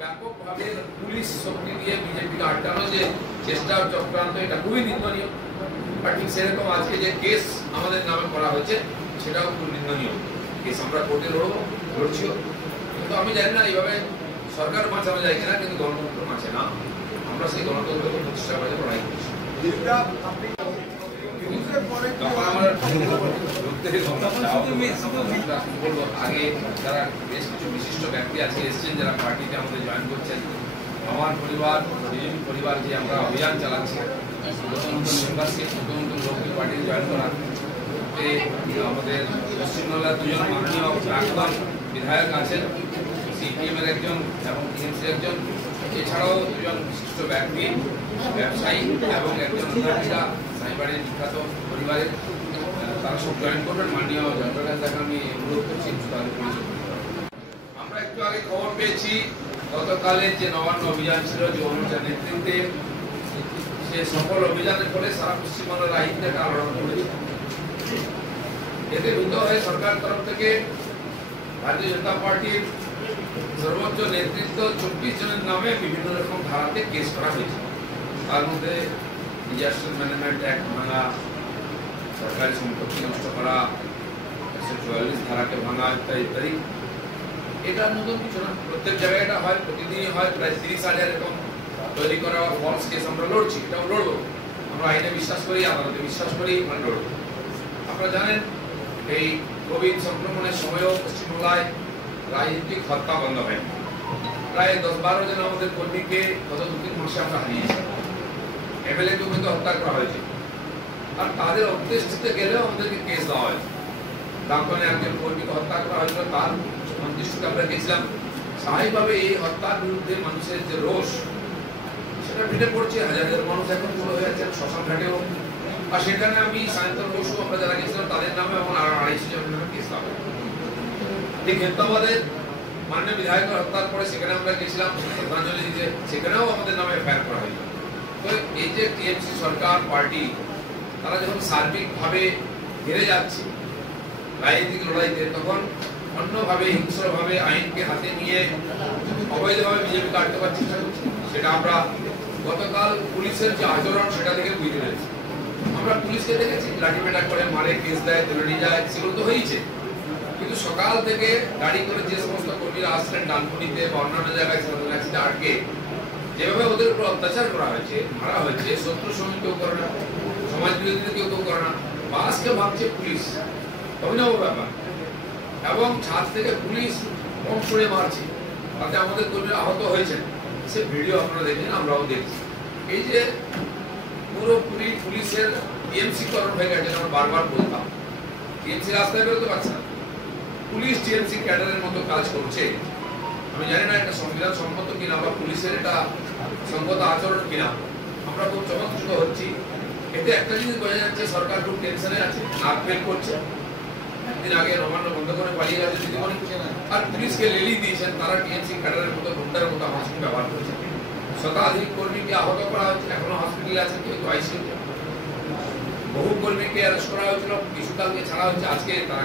ব্যাপকভাবে পুলিশ শক্তি দিয়ে বিজেপিকে আটকানো যে চেষ্টা চক্রান্ত, এটা খুবই নিন্দনীয়। আর ঠিক সেরকম আজকে যে কেস আমাদের নামে করা হয়েছে সেটাও খুব নিন্দনীয়। কেস আমরা কোর্টে লড়ছিও, কিন্তু আমি জানি না এইভাবে সরকার বাঁচানো যায় কিনা, কিন্তু গণতন্ত্র বাঁচে না। আমরা সেই গণতন্ত্রকে প্রতিষ্ঠা করে লড়াই করছি। আগে যারা বেশ কিছু বিশিষ্ট ব্যক্তি আজকে এসছেন, যারা পার্টিতে আমাদের জয়েন করছেন, আমার পরিবার, বিজেপি পরিবার, যে আমরা অভিযান চালাচ্ছি নতুন নতুন মেম্বারকে, নতুন নতুন লোককে পার্টিতে জয়েন করা, আমাদের পশ্চিমবাংলার দুজন মাননীয় প্রাক্তন বিধায়ক আছেন, সিপিএম এর একজন এবং টিএমসির একজন, এছাড়াও দুজন বিশিষ্ট ব্যক্তি, ব্যবসায়ী এবং একজন অধ্যাপিকা, সাইবারের বিখ্যাত পরিবারের, তারা সব জয়েন করবেন। মাননীয় জয়প্রকাশদাকে আমি অনুরোধ করছি তাদের পরিচয়। আমরা একটু আগে খবর পেয়েছি গতকালের যে নবান্ন অভিযান ছিল, যে অনুযায়ী নেতৃত্বে, সে সফল অভিযানের ফলে সারা পশ্চিমবঙ্গের আইনটাকে আলোড়ন করেছে। এতে ভীত হয়ে সরকার তরফ থেকে ভারতীয় জনতা পার্টির সর্বোচ্চ নেতৃত্ব 24 জনের নামে বিভিন্ন রকম ধারাতে কেস করা হয়েছে। তার মধ্যে ডিজাস্টার ম্যানেজমেন্ট অ্যাক্ট ভাঙা, সরকারি সম্পত্তি নষ্ট করা, 144 ধারাকে ভাঙা, ইত্যাদি ইত্যাদি। এটা নতুন কিছু না, প্রত্যেক জায়গায় এটা হয়, প্রতিদিনই হয়। প্রায় 30,000 এরকম তৈরি করা ফলস কেস আমরা লড়ছি, এটাও লড়বো। আমরা আইনে বিশ্বাস করি, আদালতে বিশ্বাস করি, মানে লড়বো। আপনারা জানেন এই কোভিড সংক্রমণের সময়ও পশ্চিমবাংলায় রাজনৈতিক হত্যা বন্ধ হয়নি। প্রায় 10-12 জন আমাদের কর্মীকে গত 2-3 মাসে আমরা হারিয়েছি। এমএলএকেও কিন্তু হত্যা করা হয়েছে। আর তাদের অন্ত্যেষ্টিতে গেলেও আমাদেরকে কেস দেওয়া হয়েছে। ডাক্তারে একজন কর্মীকে হত্যা করা হয়েছিল, তার অন্ত্যেষ্টিতে আমরা গেছিলাম। স্বাভাবিকভাবে এই হত্যার বিরুদ্ধে মানুষের যে রোষ, সেটা ফিটে পড়ছে। হাজার হাজার মানুষ এখন পুরো হয়ে যাচ্ছেন শ্মশান ঘাটেও। আর সেখানে আমি সায়ন্তন বসু, আমরা যারা গেছিলাম তাদের নামে এখন 250 জনের নামে কেস দেওয়া হয়। ঠিক হেমতাবাদের মাননীয় বিধায়কের হত্যার পরে সেখানে আমরা গেছিলাম শ্রদ্ধাঞ্জলি দিতে, সেখানেও আমাদের নামে এফআইআর করা হয়েছিল। তো এই যে টিএমসি সরকার পার্টি, তারা যখন সার্বিকভাবে হেরে যাচ্ছে রাজনৈতিক লড়াইতে, তখন অন্যভাবে হিংস্রভাবে আইনকে হাতে নিয়ে অবৈধভাবে বিজেপি কাটতে পারছে। সেটা আমরা গতকাল পুলিশের যে আচরণ, সেটা থেকে বুঝতে পেরেছি। আমরা পুলিশকে দেখেছি লাঠিপেটা করে মারে, কেস দেয়, তুলে নিয়ে যায়, সেগুলো তো হয়েছে। কিন্তু সকাল থেকে গাড়ি করে যে সমস্ত কর্মীরা আসলেন ডানকুনিতে বা অন্যান্য জায়গায় আটকে যেভাবে ওদের উপর অত্যাচার করা হয়েছে, মারা হয়েছে, শত্রুর সঙ্গে কেউ করে না, সমাজ বিরোধীদের কেউ করে না, বাসকে ভাবছে পুলিশ, অভিনব ব্যাপার। এবং ছাদ থেকে পুলিশ বম ছুড়ে মারছে, তাতে আমাদের কর্মীরা আহত হয়েছেন। সে ভিডিও আপনারা দেখেন, আমরাও দেখছি। এই যে পুরোপুরি পুলিশের টিএমসি করণ হয়ে গেছে, আমরা বারবার বলতাম টিএমসি রাস্তায় বেরোতে পারছে না, পুলিশ টিএমসি ক্যাডারের মতো কাজ করছে। আমি জানি না এটা সংবিধান সম্মত কিনা বা পুলিশের এটা সংগত আচরণ কিনা। আমরা খুব চমৎকৃত হচ্ছি। এতে একটা জিনিস বোঝা যাচ্ছে, সরকার খুব টেনশনে আছে, নাক ফেল করছে। একদিন আগে নবান্ন বন্ধ করে পালিয়ে গেছে দিদিমণি, আর পুলিশকে লেলি দিয়েছেন। তারা টিএমসি ক্যাডারের মতো গুন্ডার মতো আমার সঙ্গে ব্যবহার করছে। শতাধিক কর্মীকে আহত করা হচ্ছে, এখনো হসপিটালে আছে, কেউ আইসিইউতে। বহু কর্মীকে অ্যারেস্ট করা হয়েছিল, কিছুকালকে ছাড়া হচ্ছে। আজকে তারা